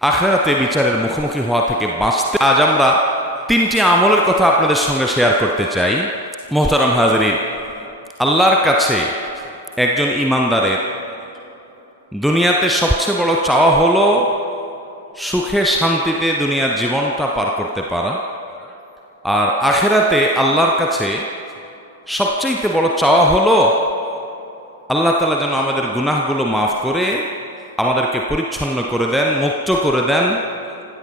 আখিরাতে বিচারের মুখোমুখি হওয়া থেকে বাঁচতে আজ আমরা তিনটি আমলের কথা আপনাদের সঙ্গে শেয়ার করতে চাই। মোহতারাম হাজরিন, আল্লাহর কাছে একজন ঈমানদারের দুনিয়াতে সবচেয়ে বড় চাওয়া হলো সুখে শান্তিতে দুনিয়ার জীবনটা পার করতে পারা, আর আখিরাতে আল্লাহর কাছে সবচাইতে বড় চাওয়া হলো আল্লাহ তাআলা যেন আমাদের গুনাহগুলো মাফ করে আমাদেরকে পরিচ্ছন্ন করে দেন, মুক্ত করে দেন,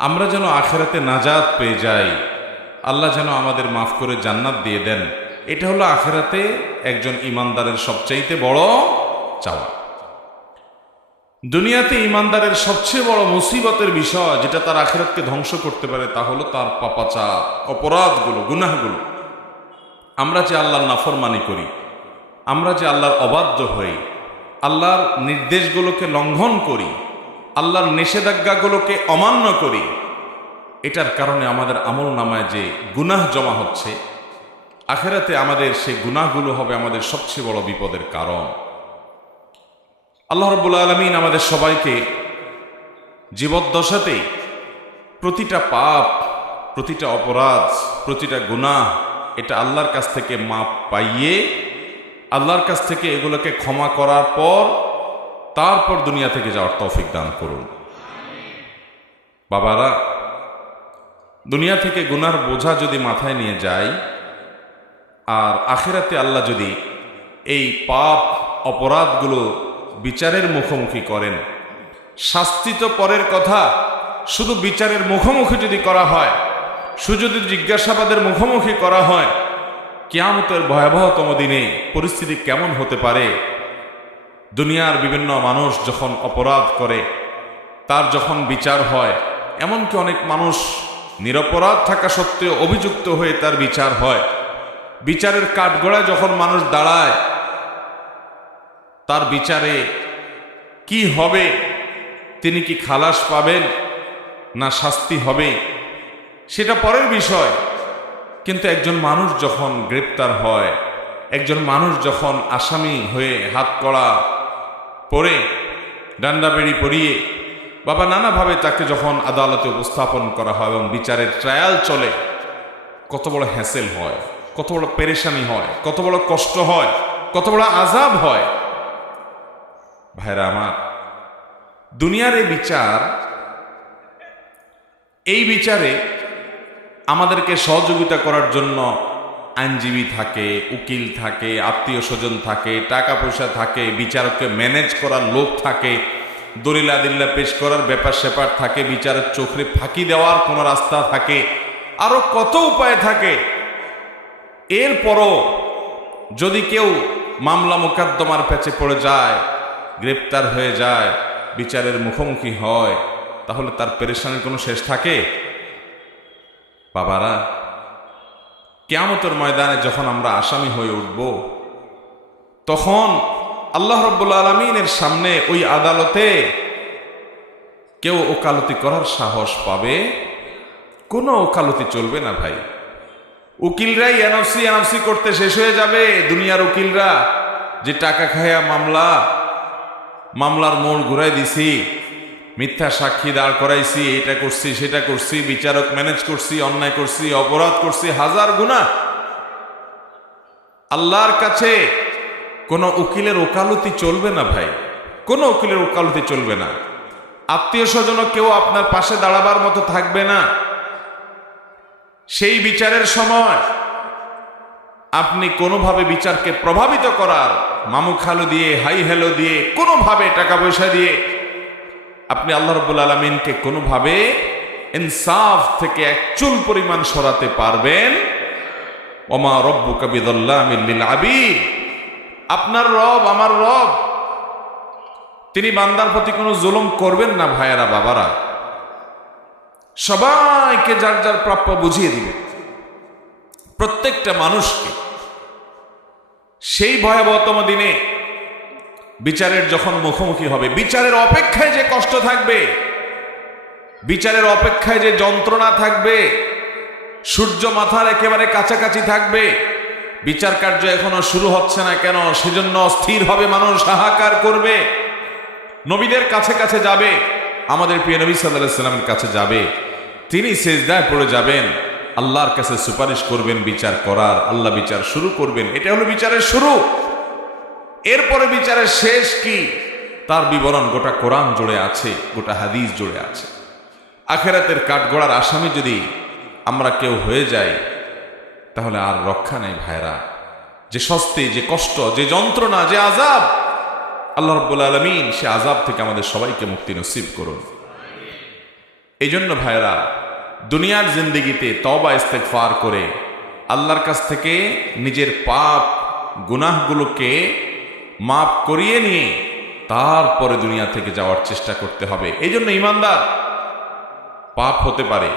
আমরা যেন আখিরাতে নাজাত পেয়ে যাই, আল্লাহ যেন আমাদের মাফ করে জান্নাত দিয়ে দেন। এটা হলো আখিরাতে একজন ঈমানদারের সবচাইতে বড় চাওয়া। দুনিয়াতে ঈমানদারের সবচেয়ে বড় মুসিবতের বিষয় যেটা তার আখিরাতকে ধ্বংস করতে পারে তা হলো তার পাপাচার, অপরাধগুলো, গুনাহগুলো। আমরা যে আল্লাহর নাফরমানি করি, আমরা যে আল্লাহর অবাধ্য হই, আল্লাহর নির্দেশগুলোকে লঙ্ঘন করি, আল্লাহর নিষেধাজ্ঞাগুলোকে অমান্য করি, এটার কারণে আমাদের আমল নামায় যে গুনাহ জমা হচ্ছে, আখিরাতে আমাদের সেই গুনাহগুলো হবে আমাদের সবচেয়ে বড় বিপদের কারণ। আল্লাহ রাব্বুল আলামিন আমাদের সবাইকে জীবদ্দশাতেই প্রতিটা পাপ, প্রতিটা অপরাধ, প্রতিটা গুনাহ এটা আল্লাহর কাছ থেকে মাপ পাইয়ে আল্লাহর কাছ থেকে এগুলোকে ক্ষমা করার পর তারপর দুনিয়া থেকে যাওয়ার তৌফিক দান করুন। বাবারা, দুনিয়া থেকে গুনার বোঝা যদি মাথায় নিয়ে যায় আর আখিরাতে আল্লাহ যদি এই পাপ অপরাধগুলো বিচারের মুখোমুখি করেন, শাস্তি তো পরের কথা, শুধু বিচারের মুখোমুখি যদি করা হয়, শুধু যদি জিজ্ঞাসাবাদের মুখোমুখি করা হয়, কিয়ামতের ভয়াবহতম দিনে পরিস্থিতি কেমন হতে পারে। দুনিয়ার বিভিন্ন মানুষ যখন অপরাধ করে তার যখন বিচার হয়, এমনকি অনেক মানুষ নিরপরাধ থাকা সত্ত্বেও অভিযুক্ত হয়ে তার বিচার হয়, বিচারের কাঠগড়ায় যখন মানুষ দাঁড়ায়, তার বিচারে কি হবে, তিনি কি খালাস পাবেন না শাস্তি হবে সেটা পরের বিষয়। কিন্তু একজন মানুষ যখন গ্রেপ্তার হয়, একজন মানুষ যখন আসামি হয়ে হাত কড়া পরে ডান্ডা বেড়ি পরিয়ে বাবা নানাভাবে তাকে যখন আদালতে উপস্থাপন করা হয় এবং বিচারের ট্রায়াল চলে, কত বড় হ্যাসেল হয়, কত বড় পেরেশানি হয়, কত বড় কষ্ট হয়, কত বড় আযাব হয়। ভাইরা আমার, দুনিয়ার এই বিচার, এই বিচারে আমাদেরকে সহযোগিতা করার জন্য আইনজীবী থাকে, উকিল থাকে, আত্মীয় স্বজন থাকে, টাকা পয়সা থাকে, বিচারককে ম্যানেজ করার লোক থাকে, দলিল আদিল্লা পেশ করার ব্যাপার স্যাপার থাকে, বিচারের চোখে ফাঁকি দেওয়ার কোনো রাস্তা থাকে, আরো কত উপায় থাকে। এরপরও যদি কেউ মামলা মোকদ্দমার পেঁচে পড়ে যায়, গ্রেপ্তার হয়ে যায়, বিচারের মুখোমুখি হয়, তাহলে তার পেরেশানির কোনো শেষ থাকে? বাবারা, কিয়ামতের ময়দানে যখন আমরা আসামি হয়ে উঠব, তখন আল্লাহ রাব্বুল আলামিনের সামনে ওই আদালতে কেউ ওকালতি করার সাহস পাবে? কোনো ওকালতি চলবে না ভাই। উকিলরাই এনওসি করতে শেষ হয়ে যাবে। দুনিয়ার উকিলরা যে টাকা খায়া মামলার মোড় ঘুরাই দিছি, মিথ্যা সাক্ষী দাঁড় করাইছি, এটা করছি সেটা করছি, বিচারক ম্যানেজ করছি, অন্যায় করছি, অপরাধ করছি, হাজার গুনাহ। আল্লাহর কাছে কোনো উকিলের ওকালতি চলবে না ভাই, কোনো উকিলের ওকালতি চলবে না। আত্মীয় স্বজনও কেউ আপনার পাশে দাঁড়াবার মতো থাকবে না। সেই বিচারের সময় আপনি কোনোভাবে বিচারকে প্রভাবিত করার, মামু খালু দিয়ে, হাই হ্যালো দিয়ে, কোনোভাবে টাকা পয়সা দিয়ে আপনি আল্লাহ রাব্বুল আলামিনকে কোনোভাবে ইনসাফ থেকে এক চুল পরিমাণ সরাতে পারবেন? ওমা রব্বুকা বিযাল্লামিল লিল আবিদ। আপনার রব, আমার রব, তিনি বান্দার প্রতি কোনো জুলুম করবেন না। ভাইয়েরা, বাবারা, সবাইকে যার যার প্রাপ্য বুঝিয়ে দিবে, প্রত্যেকটা মানুষকে। সেই ভয়াবহতম দিনে বিচারের যখন মুখোমুখি হবে, বিচারের অপেক্ষায় যে কষ্ট থাকবে, বিচারের অপেক্ষায় যে যন্ত্রণা থাকবে, সূর্য মাথার একেবারে কাছাকাছি থাকবে, বিচার কার্য এখনো শুরু হচ্ছে না কেন, সেজন্য অস্থির হবে মানুষ, হাহাকার করবে, নবীদের কাছে কাছে যাবে, আমাদের প্রিয় নবী সাল্লাল্লাহু আলাইহি ওয়াসাল্লামের কাছে যাবে, তিনি সিজদায় পড়ে যাবেন, আল্লাহর কাছে সুপারিশ করবেন বিচার করার, আল্লাহ বিচার শুরু করবেন। এটা হলো বিচারের শুরু। এরপরে বিচারের শেষ কি, তার বিবরণ গোটা কোরআন জুড়ে আছে, গোটা হাদিস জুড়ে আছে। আখিরাতের কাঠগড়ার আসামি যদি আমরা কেউ হয়ে যাই, তাহলে আর রক্ষা নেই ভাইরা। যে শাস্তি, যে কষ্ট, যে যন্ত্রণা, যে আযাব, আল্লাহ রাব্বুল আলামিন সে আযাব থেকে আমাদের সবাইকে মুক্তি নসিব করুন। এই জন্য ভাইরা, দুনিয়ার জিন্দেগিতে তওবা ইস্তেগফার করে আল্লাহর কাছ থেকে নিজের পাপ গুনাহগুলোকে মাফ করিয়ে নিয়ে তারপরে দুনিয়া থেকে যাওয়ার চেষ্টা করতে হবে। এই জন্য ইমানদার পাপ হতে পারে,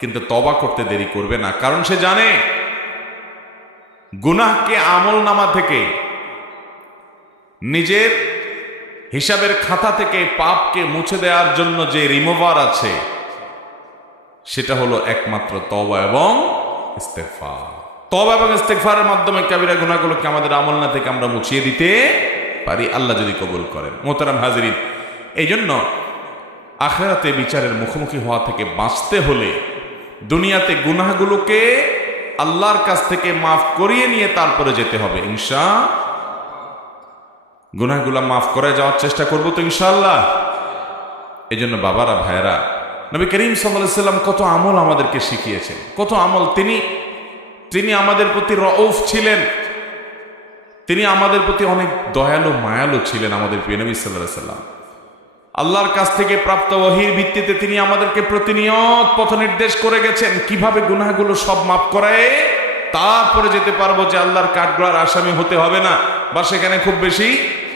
কিন্তু তওবা করতে দেরি করবে না, কারণ সে জানে গুনাহকে আমলনামা থেকে, নিজের হিসাবের খাতা থেকে পাপকে মুছে দেওয়ার জন্য যে রিমুভার আছে, সেটা হলো একমাত্র তওবা এবং ইস্তেগফার। তওবা এবং ইস্তেগফারের মাধ্যমে কাবিরা গুনাহগুলোকে আমাদের আমলনা থেকে আমরা মুছিয়ে দিতে পারি, আল্লাহ যদি কবুল করেন। মোহতারাম হাজিরিন, এই জন্য আখিরাতে বিচারের মুখোমুখি হওয়া থেকে বাঁচতে হলে দুনিয়াতে গুনাহগুলোকে আল্লাহর কাছ থেকে মাফ করিয়ে নিয়ে তারপরে যেতে হবে ইনশাআল্লাহ। গুনাহগুলো মাফ করে যাওয়ার চেষ্টা করবো তো ইনশাআল্লাহ। এই জন্য বাবারা, ভাইয়েরা, নবী করিম সাল্লাল্লাহু আলাইহি ওয়াসাল্লাম কত আমল আমাদেরকে শিখিয়েছেন, কত আমল। তিনি আমাদের প্রতি রউফ ছিলেন, তিনি আমাদের প্রতি অনেক দয়ালু মায়ালু ছিলেন। আমাদের প্রিয় নবী সাল্লাল্লাহু আলাইহি ওয়াসাল্লাম আল্লাহর কাছ থেকে প্রাপ্ত ওহীর ভিত্তিতে তিনি আমাদেরকে প্রতিনিয়ত পথ নির্দেশ করে গেছেন, কিভাবে গুনাহগুলো সব মাফ করায় তারপরে যেতে পারবো যে আল্লাহর কাঠগড়ার আসামি হতে হবে না, বা সেখানে খুব বেশি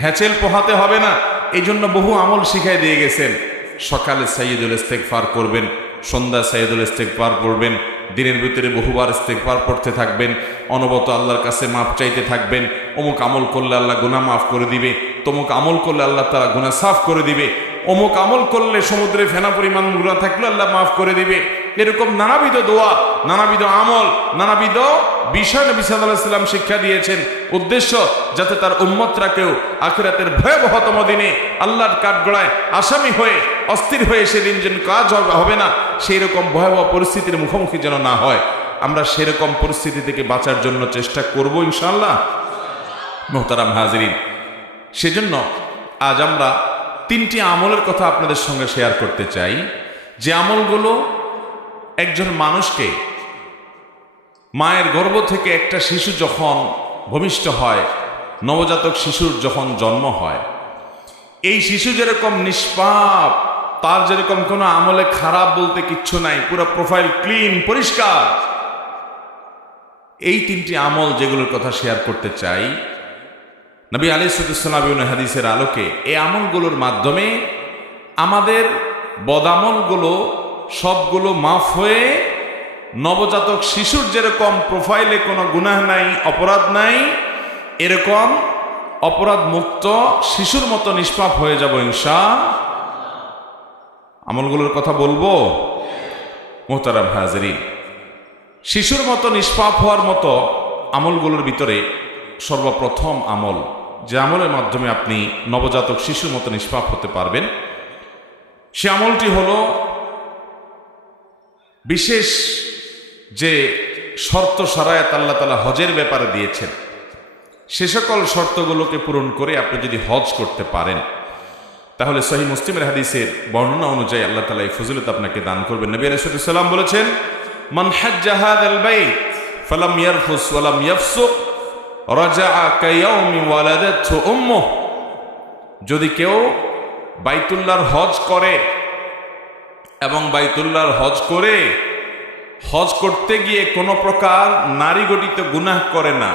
হ্যাচেল পোহাতে হবে না। এই জন্য বহু আমল শিখাই দিয়ে গেছেন। সকালে সাইয়্যিদুল ইস্তেগফার করবেন, সন্ধ্যা সাইয়্যিদুল ইস্তেগফার পড়বেন, দিনের ভিতরে বহুবার ইস্তেগফার পড়তে থাকবেন, অনবরত আল্লাহর কাছে মাপ চাইতে থাকবেন। অমুক আমল করলে আল্লাহ গুনাহ মাফ করে দিবে, তমুক আমল করলে আল্লাহ তাআলা গুনাহ সাফ করে দিবে, অমুক আমল করলে সমুদ্রে ফেনা পরিমাণ গুনাহ থাকলে আল্লাহ মাফ করে দিবে। এরকম নানাবিধ দোয়া, নানাবিধ আমল, নানাবিধ বিষয় নবী সাল্লাল্লাহু আলাইহি ওয়াসাল্লাম শিক্ষা দিয়েছেন, উদ্দেশ্য যাতে তার উম্মতরা কেউ আখিরাতের ভয়াবহতম দিনে আল্লাহর কাঠগড়ায় আসামি হয়ে অস্থির হয়ে সেদিন যেন কাজ হবে না, সেই রকম ভয়াবহ পরিস্থিতির মুখোমুখি যেন না হয়। আমরা সেরকম পরিস্থিতি থেকে বাঁচার জন্য চেষ্টা করব ইনশাআল্লাহ। মুহতারাম হাজিরিন, সেজন্য আজ আমরা তিনটি আমলের কথা আপনাদের সঙ্গে শেয়ার করতে চাই, যে আমলগুলো একজন মানুষকে, মায়ের গর্ভ থেকে একটা শিশু যখন ভূমিষ্ঠ হয়, নবজাতক শিশুর যখন জন্ম হয়, এই শিশু যেরকম নিষ্পাপ, তার যেরকম কোনো আমলে খারাপ বলতে কিচ্ছু নাই, পুরো প্রোফাইল ক্লিন, পরিষ্কার। এই তিনটি আমল যেগুলোর কথা শেয়ার করতে চাই, নবী আলাইহিস সালাম বিভিন্ন হাদিসের আলোকে এই আমলগুলোর মাধ্যমে আমাদের বদামলগুলো সবগুলো মাফ হয়ে নবজাতক শিশুর যেরকম প্রোফাইলে কোনো গুনাহ নাই, অপরাধ নাই, এরকম অপরাধ মুক্ত শিশুর মতো নিষ্পাপ হয়ে যাব ইনশাআল্লাহ। আমলগুলোর কথা বলবো। মুহতারাম হাজিরিন, শিশুর মতো নিষ্পাপ হওয়ার মতো আমলগুলোর ভিতরে সর্বপ্রথম আমল, যে আমলের মাধ্যমে আপনি নবজাতক শিশুর মতো নিষ্পাপ হতে পারবেন, সে আমলটি হলো বিশেষ যে শর্ত শারায়াত আল্লাহ তাআলা হজের ব্যাপারে দিয়েছেন, সে সকল শর্তগুলোকে পূরণ করে আপনি যদি হজ করতে পারেন, তাহলে সহিহ মুসলিমের হাদিসের বর্ণনা অনুযায়ী আল্লাহ তাআলা এই ফজিলত আপনাকে দান করবেন। নবী আলাইহিস সালাম বলেছেন, মান হাজ্জা হাযাল বাইত ফালাম ইয়ারফুস ওয়ালাম ইয়াফসুক রাজাআ কায়াউমি ওয়ালাদাতহু উম্মুহ। যদি কেউ বাইতুল্লাহর হজ করে এবং বাইতুল্লাহর হজ করে হজ করতে গিয়ে কোনো প্রকার নারী গঠিত গুনাহ করে না,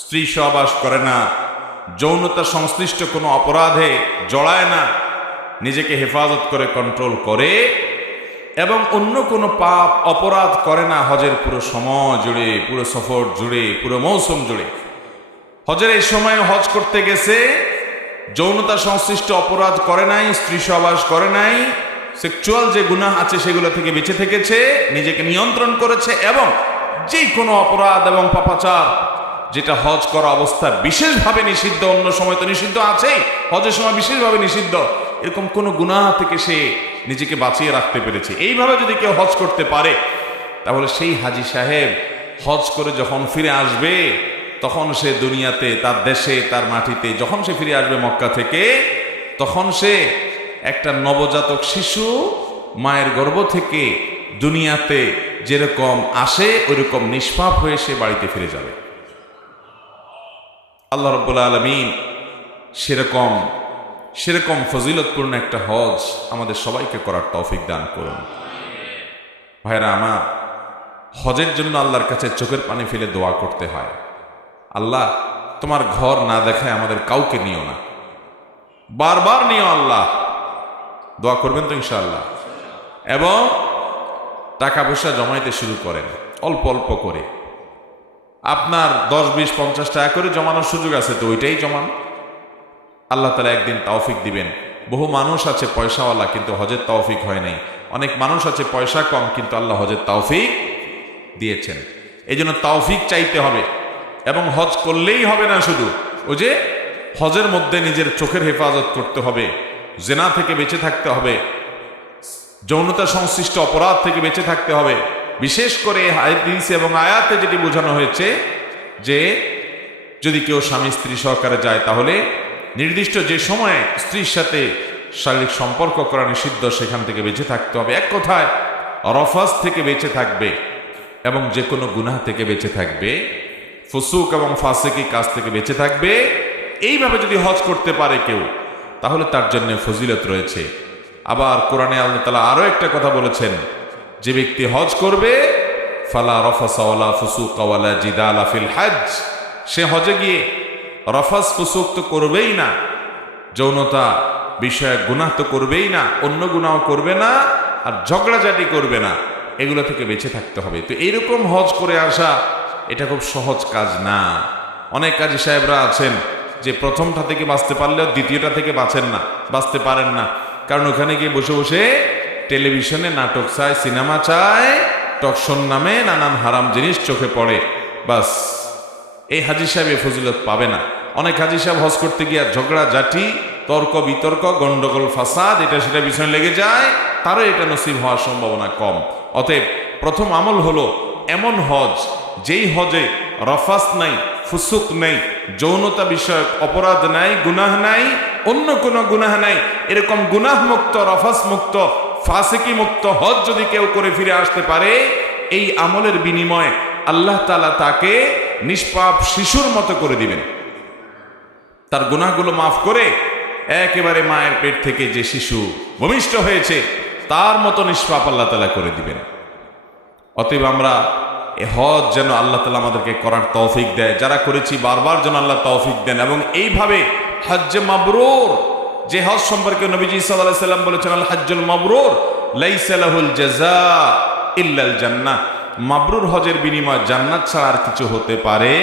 স্ত্রী সহবাস করে না, যৌনতা সংশ্লিষ্ট কোনো অপরাধে জড়ায় না, নিজেকে হেফাজত করে কন্ট্রোল করে এবং অন্য কোনো পাপ অপরাধ করে না হজের পুরো সময় জুড়ে, পুরো সফর জুড়ে, পুরো মৌসুম জুড়ে, হজের এই সময় হজ করতে গেছে, যৌনতা সংশ্লিষ্ট অপরাধ করে নাই, স্ত্রী সহবাস করে নাই, সেক্সুয়াল যে গুনাহ আছে সেগুলো থেকে বেঁচে থেকেছে, নিজেকে নিয়ন্ত্রণ করেছে, এবং যে কোনো অপরাধ এবং পাপাচার যেটা হজ করা অবস্থা বিশেষভাবে নিষিদ্ধ, অন্য সময় তো নিষিদ্ধ আছেই, হজের সময় বিশেষভাবে নিষিদ্ধ, এরকম কোন গুনাহ থেকে সে নিজেকে বাঁচিয়ে রাখতে পেরেছে। এইভাবে যদি কেউ হজ করতে পারে, তাহলে সেই হাজী সাহেব হজ করে যখন ফিরে আসবে, তখন সে দুনিয়াতে, তার দেশে, তার মাটিতে যখন সে ফিরে আসবে মক্কা থেকে, তখন সে একটা নবজাতক শিশু মায়ের গর্ভ থেকে দুনিয়াতে যেরকম আসে ওইরকম নিষ্পাপ হয়ে সে বাড়িতে ফিরে যাবে। আল্লাহ রাব্বুল আলামিন সেরকম ফজিলতপূর্ণ একটা হজ আমাদের সবাইকে করার তৌফিক দান করুন। ভাইরা আমার, হজের জন্য আল্লাহর কাছে চোখের পানি ফেলে দোয়া করতে হয়, আল্লাহ তোমার ঘর না দেখায় আমাদের কাউকে নিও না, বারবার নিও আল্লাহ। দোয়া করবেন তো ইনশাআল্লাহ। এবং টাকা পয়সা জমাইতে শুরু করেন, অল্প অল্প করে। আপনার 10, 20, 50 টাকা করে জমানোর সুযোগ আছে তো ওইটাই জমান। আল্লাহ তাআলা একদিন তৌফিক দিবেন। বহু মানুষ আছে পয়সাওয়ালা কিন্তু হজের তৌফিক হয় নাই, অনেক মানুষ আছে পয়সা কম কিন্তু আল্লাহ হজের তৌফিক দিয়েছেন। এই জন্য তৌফিক চাইতে হবে। এবং হজ করলেই হবে না, শুধু ওই যে হজের মধ্যে নিজের চোখের হেফাজত করতে হবে, জেনা থেকে বেঁচে থাকতে হবে, যৌনতা সংশ্লিষ্ট অপরাধ থেকে বেঁচে থাকতে হবে। বিশেষ করে হাদিস এবং আয়াতে যেটি বোঝানো হয়েছে যে যদি কেউ স্বামী স্ত্রী সহকারে যায়, তাহলে নির্দিষ্ট যে সময়ে স্ত্রীর সাথে শারীরিক সম্পর্ক করা নিষিদ্ধ, সেখান থেকে বেঁচে থাকতে হবে। এক কথায় রফাস থেকে বেঁচে থাকবে এবং যে কোনো গুনাহ থেকে বেঁচে থাকবে, ফুসুক এবং ফাসিকি কাজ থেকে বেঁচে থাকবে। এইভাবে যদি হজ করতে পারে কেউ, তাহলে তার জন্য ফজিলত রয়েছে। আবার কোরআনে আল্লাহ তাআলা আরো একটা কথা বলেছেন, যে ব্যক্তি হজ করবে ফালা রফাসা ওয়ালা ফুসুকা ওয়ালা জিদালা ফিল হজ, সে হজে গিয়ে রফাস ফুসুক তো করবেই না, যৌনতা বিষয়ে গুনাহ তো করবেই না, অন্য গুনাহ করবে না, আর ঝগড়াঝাটি করবে না, এগুলো থেকে বেঁচে থাকতে হবে। তো এইরকম হজ করে আসা এটা খুব সহজ কাজ না। অনেক কাজী সাহেবরা আছেন যে প্রথমটা থেকে বাঁচতে পারলেও দ্বিতীয়টা থেকে বাঁচতে পারেন না, কারণ ওখানে গিয়ে বসে বসে টেলিভিশনে নাটক চায়, সিনেমা চায়, টকশন নামে নানান হারাম জিনিস চোখে পড়ে, বাস এই হাজী সাহেব এই ফজিলত পাবে না। অনেক হাজী সাহেব হজ করতে গিয়ে ঝগড়া ঝাঁটি, তর্ক বিতর্ক, গন্ডগোল, ফাসাদ, এটা সেটা পিছনে লেগে যায়, তারও এটা নসিব হওয়ার সম্ভাবনা কম। অতএব প্রথম আমল হলো এমন হজ, যেই হজে রফাস নাই, ফুসুক নাই, যৌনতা বিষয়ক অপরাধ নাই, গুনাহ নাই, অন্য কোনো গুনাহ নাই, এরকম গুনাহ মুক্ত, রফাস মুক্ত, ফাসিকি মুক্ত হজ যদি কেউ করে ফিরে আসতে পারে, এই আমলের বিনিময়ে আল্লাহ তাআলা তাকে নিষ্পাপ শিশুর মতো করে দিবেন। তার গুনাহগুলো মাফ করে একেবারে মায়ের পেট থেকে যে শিশু ভূমিষ্ঠ হয়েছে তার মতো নিষ্পাপ আল্লাহ তাআলা করে দিবেন। অতএব আমরা এ হজ যেন আল্লাহ তাআলা আমাদেরকে করার তৌফিক দেয়, যারা করেছি বারবার যেন আল্লাহ তৌফিক দেন। এবং এইভাবে হজ্জে মাবরুর, যে হজ সম্পর্কে নবীজি সাল্লাল্লাহু আলাইহি সাল্লাম বলেছেন, আল হজ্জুল মাবরুর লাইসা লাহুল জাযা ইল্লাল জান্নাহ, মাবরুর হজের বিনিময় জান্নাত ছাড়া আর কিছু হতে পারে।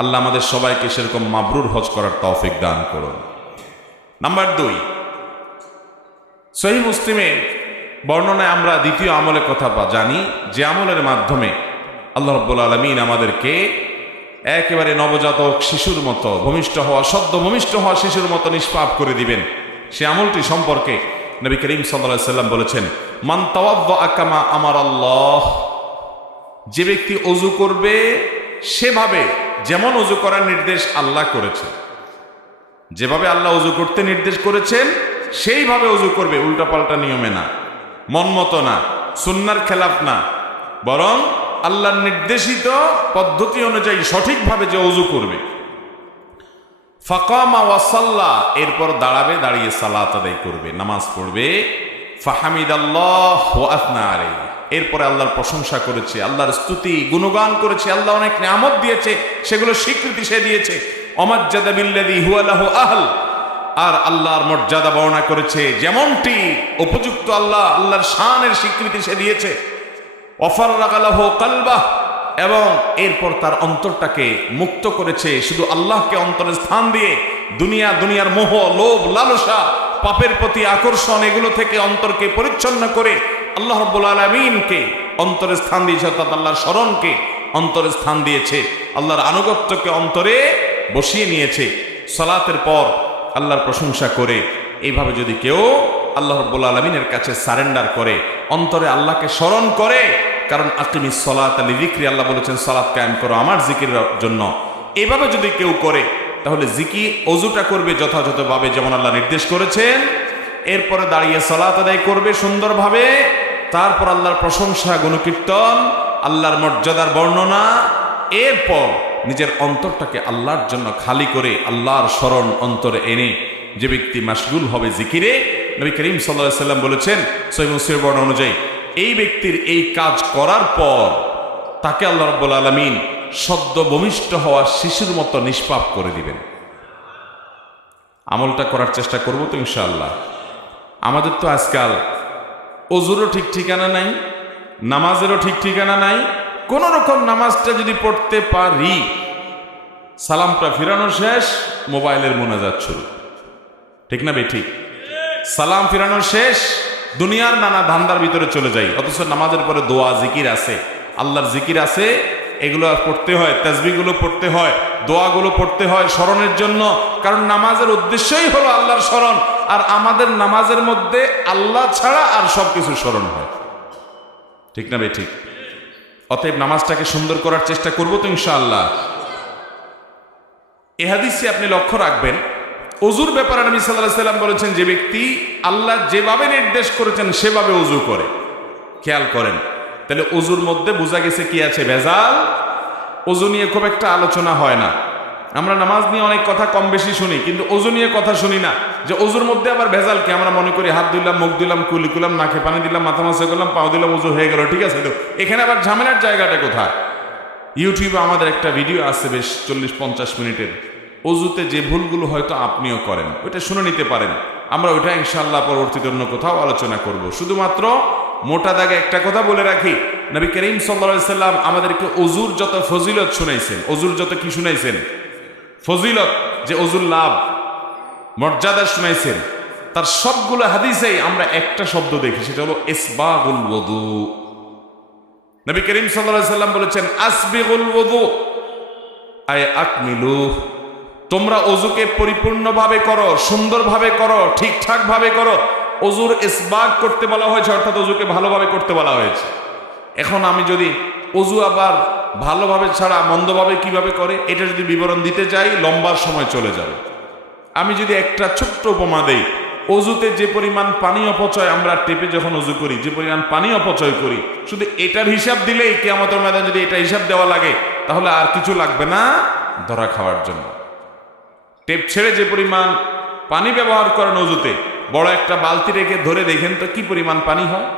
আল্লাহ আমাদের সবাইকে সেরকম মাবরুর হজ করার তৌফিক দান করুন। নাম্বার 2, সহিহ মুসলিমের বর্ণনায় আমরা দ্বিতীয় আমলের কথা জানি, যে আমলের মাধ্যমে আল্লাহ রাব্বুল আলামিন আমাদেরকে একেবারে নবজাতক শিশুর মতো, সদ্য ভূমিষ্ঠ হওয়া শিশুর মতো নিষ্পাপ করে দিবেন। সে আমলটি সম্পর্কে নবী করিম সাল্লাল্লাহু আলাইহি সাল্লাম বলেছেন, মান তাওয়াদ্দা কামা আমারাল্লাহ, যে ব্যক্তি ওযু করবে সেভাবে যেমন ওযু করার নির্দেশ আল্লাহ করেছেন, যেভাবে আল্লাহ ওযু করতে নির্দেশ করেছেন সেইভাবে ওযু করবে, উল্টাপাল্টা নিয়মে না, মন মতো না, সুন্নাহর খেলাফ না, বরং আল্লাহর নির্দেশিত পদ্ধতি অনুযায়ী সঠিকভাবে যে ওযু করবে। ফাকামা ওয়া সাল্লা, এরপর দাঁড়াবে, দাঁড়িয়ে সালাত আদায় করবে, নামাজ পড়বে। ফাহামিদাল্লাহ ওয়া আথনা আলাইহি, এরপরে আল্লাহর প্রশংসা করেছে, আল্লাহর স্তুতি গুণগান করেছে, আল্লাহ অনেক নিয়ামত দিয়েছে, সেগুলো স্বীকৃতি সে দিয়েছে। ওমাজ্জাদা বিল্লাযী হুয়া লাহু আহল, আর আল্লাহর মর্যাদা বর্ণনা করেছে যেমনটি উপযুক্ত আল্লাহর শানের স্বীকৃতি সে দিয়েছে। ওয়াফাররাগা লাহু কলবাহ, এবং এরপর তার অন্তরটাকে মুক্ত করেছে শুধু আল্লাহকে অন্তরে স্থান দিয়ে, দুনিয়ার মোহ, লোভ, লালসা, পাপের প্রতি আকর্ষণ, এগুলো থেকে অন্তরকে পরিচ্ছন্ন করে আল্লাহ রাব্বুল আলামিনকে অন্তরে স্থান দিয়েছে, অর্থাৎ আল্লাহর স্মরণকে অন্তরে স্থান দিয়েছে, আল্লাহর আনুগত্যকে অন্তরে বসিয়ে নিয়েছে। সালাতের পর আল্লাহর প্রশংসা করে এইভাবে যদি কেউ আল্লাহ রাব্বুল আলামিনের কাছে সারেন্ডার করে, অন্তরে আল্লাহকে স্মরণ করে, কারণ আকিমিস সালাতা লিযিকরি, আল্লাহ বলেছেন সালাত কায়েম করো আমার জিকিরের জন্য, এইভাবে যদি কেউ করে তাহলে অজুটা করবে যথাযথভাবে যেমন আল্লাহ নির্দেশ করেছেন, এরপরে দাঁড়িয়ে সালাত আদায় করবে সুন্দরভাবে, তারপর আল্লাহর প্রশংসা গুণকীর্তন, আল্লাহর মর্যাদার বর্ণনা, এরপর নিজের অন্তরটাকে আল্লাহর জন্য খালি করে আল্লাহর স্মরণ অন্তরে এনে যে ব্যক্তি মাশগুল হবে জিকিরে, নবী করিম সাল্লাল্লাহু আলাইহি সাল্লাম বলেছেন সহিহ মুসলিমের বর্ণনা অনুযায়ী এই ব্যক্তির এই কাজ করার পর তাকে আল্লাহ রাব্বুল আলামিন সদ্য ভূমিষ্ঠ হওয়া শিশুর মতো নিষ্পাপ করে দিবেন। আমলটা করার চেষ্টা করব তো ইনশাআল্লাহ। আমাদের তো আজকাল ওযুরও ঠিক ঠিকানা নাই, নামাজেরও ঠিক ঠিকানা নাই। কোন রকম নামাজটা যদি পড়তে পারি, সালামটা ফিরানো শেষ, মোবাইলের মোনাজাত শুরু, ঠিক না বেঠিক? সালাম ফিরানো শেষ, দুনিয়ার নানা ধান্দার ভিতরে চলে যাই, অথচ নামাজের পরে দোয়া জিকির আছে, আল্লাহর জিকির আছে, এগুলো পড়তে হয়, তাসবিহগুলো পড়তে হয়, দোয়াগুলো পড়তে হয় স্মরণের জন্য, কারণ নামাজের উদ্দেশ্যই হলো আল্লাহর স্মরণ, আর আমাদের নামাজের মধ্যে আল্লাহ ছাড়া আর সবকিছু স্মরণ হয়, ঠিক না বেঠিক? অতএব নামাজটাকে সুন্দর করার চেষ্টা করব তো ইনশাআল্লাহ। এ হাদিসে আপনি লক্ষ্য রাখবেন, ওযুর ব্যাপারে নবী সাল্লাল্লাহু আলাইহি সাল্লাম বলেছেন যে ব্যক্তি আল্লাহ যেভাবে নির্দেশ করেছেন সেভাবে ওযু করে। খেয়াল করেন, তাহলে ওযুর মধ্যে বোঝা গেছে কি আছে? ভেজাল। ওযু নিয়ে খুব একটা আলোচনা হয় না, আমরা নামাজ নিয়ে অনেক কথা কম বেশি শুনি, কিন্তু ওযু নিয়ে কথা শুনি না, যে ওযুর মধ্যে আবার ভেজাল কি। আমরা মনে করি হাত দিলাম, মুখ দিলাম, কুলি করলাম, নাকে পানি দিলাম, মাথা মাসে করলাম, পাও দিলাম, ওযু হয়ে গেল, ঠিক আছে। তো এখানে আবার ঝামেলার জায়গাটা কোথায়? ইউটিউবে আমাদের একটা ভিডিও আছে বেশ 40-50 মিনিটের, ওযুতে যে ভুলগুলো হয়তো আপনিও করেন, ওইটা শুনে নিতে পারেন। আমরা ওইটা ইনশাআল্লাহ পরবর্তীতে অন্য কোথাও আলোচনা করব। শুধুমাত্র মোটা দাগে একটা কথা বলে রাখি, নবী করিম সাল্লাল্লাহু আলাইহি সাল্লাম আমাদেরকে ওযুর যত ফজিলত শুনাইছেন, ওযুর যত কি শুনাইছেন? ফজিলত, যে ওযুর লাভ মর্যাদা শুনাইছেন, তার সবগুলো হাদিসেই আমরা একটা শব্দ দেখি, সেটা হলো ইসবাগুল ওযু। নবী করিম সাল্লাল্লাহু আলাইহি সাল্লাম বলেছেন আসবিগুল ওযু আয় আকমিলু, তোমরা ওযুকে পরিপূর্ণভাবে করো, সুন্দরভাবে করো, ঠিকঠাক ভাবে করো। ওযুর ইসবাগ করতে বলা হয়েছে, অর্থাৎ ওযুকে ভালোভাবে করতে বলা হয়েছে। এখন আমি যদি ওযু আবার ভালোভাবে ছাড়া মন্দভাবে কিভাবে করে এটা যদি বিবরণ দিতে যাই, লম্বা সময় চলে যাবে। আমি যদি একটা ছোট্ট উপমা দেই, ওযুতে যে পরিমাণ পানি অপচয় আমরা টেপে যখন ওযু করি, যে পরিমাণ পানি অপচয় করি, শুধু এটার হিসাব দিলেই কিয়ামতের ময়দানে যদি এটা হিসাব দেওয়া লাগে, তাহলে আর কিছু লাগবে না ধরা খাওয়ার জন্য। টেপ ছেড়ে যে পরিমাণ পানি ব্যবহার করেন ওযুতে, বড় একটা বালতি রেখে ধরে দেখেন তো কি পরিমাণ পানি হয়।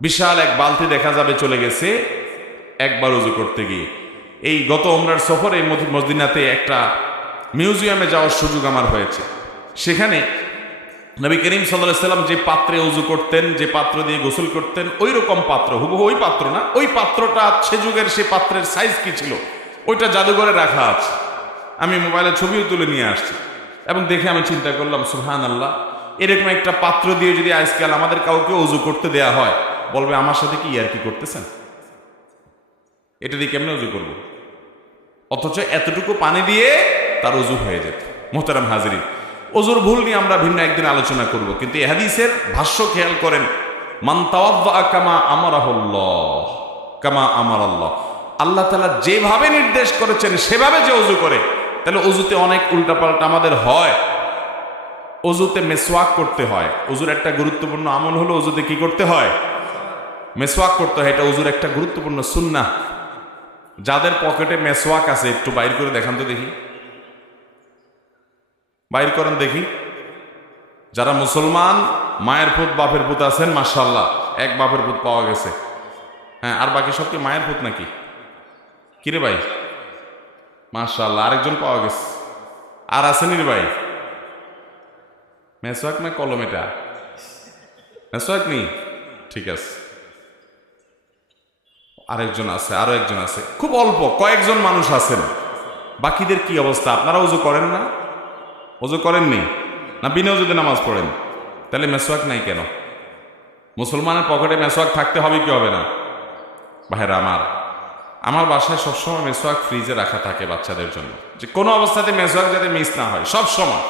বিশাল এক বালতি দেখা যাবে চলে গেছে একবার ওযু করতে গিয়ে। এই গত উমরার সফরে মদিনাতে একটা মিউজিয়ামে যাওয়ার সুযোগ আমার হয়েছে। সেখানে নবী করিম সাল্লাল্লাহু আলাইহি সাল্লাম যে পাত্রে ওযু করতেন, যে পাত্র দিয়ে গোসল করতেন, ওই রকম পাত্র, হুবহু ওই পাত্র না, ওই পাত্রটা সে যুগের সে পাত্রের সাইজ কি ছিল ওইটা জাদুঘরে রাখা আছে। আমি মোবাইলে ছবিও তুলে নিয়ে আসছি এবং দেখে আমি চিন্তা করলাম সুবহানাল্লাহ, এরকম একটা পাত্র দিয়ে যদি আজকাল আমাদের কাউকে ওযু করতে দেয়া হয়, বলবে আমার সাথে কি ইয়ার কি করতেছেন, এটা দিয়ে কেমনে ওযু করব? অথচ এতটুকু পানি দিয়ে তার ওযু হয়ে যেত। মুহতারাম হাজিরিন, ওযুর ভুল নিয়ে আমরা ভিন্ন একদিন আলোচনা করব, কিন্তু এই হাদিসের ভাষ্য খেয়াল করেন, মান তাওয়াদ্দা কামা আমারাহুল্লাহ কামা আমারাল্লাহ, আল্লাহ তাআলা যেভাবে নির্দেশ করেছেন সেভাবে যে ওযু করে, তাহলে ওযুতে অনেক উল্টাপাল্টা আমাদের হয়। ওযুতে মেসওয়াক করতে হয়, ওযুর একটা গুরুত্বপূর্ণ আমল হলো ওযুতে কি করতে হয়? মেসওয়াক করতে হয়, এটা ওযুর একটা গুরুত্বপূর্ণ সুন্নাহ। যাদের পকেটে মেসওয়াক আছে একটু বাইর করে দেখান তো দেখি, বাইর করেন দেখি। যারা মুসলমান মায়ের পুত বাপের পুত আছেন, মাশাআল্লাহ, এক বাপের পুত পাওয়া গেছে। হ্যাঁ, আর বাকি সব কি মায়ের পুত নাকি? কিরে ভাই, মাশাআল্লাহ, আরেকজন পাওয়া গেছে। আর আছেন রে ভাই? মেসওয়াক না কলম? এটা মেসওয়াক নেই, ঠিক আছে। আরেকজন আছে, আরো একজন আছে, খুব অল্প কয়েকজন মানুষ আছেন। বাকিদের কি অবস্থা? আপনারা ওযু করেন না? ওযু করেননি না বিনা ওযুতে নামাজ পড়েন? তাহলে মেসওয়াক নাই কেন? মুসলমানের পকেটে মেসওয়াক থাকতে হবে কি হবে না? ভাইরা আমার বাসায় সবসময় মেসওয়াক ফ্রিজে রাখা থাকে বাচ্চাদের জন্য, যে কোনো অবস্থাতে মেসওয়াক যাতে মিস না হয়, সব সময়।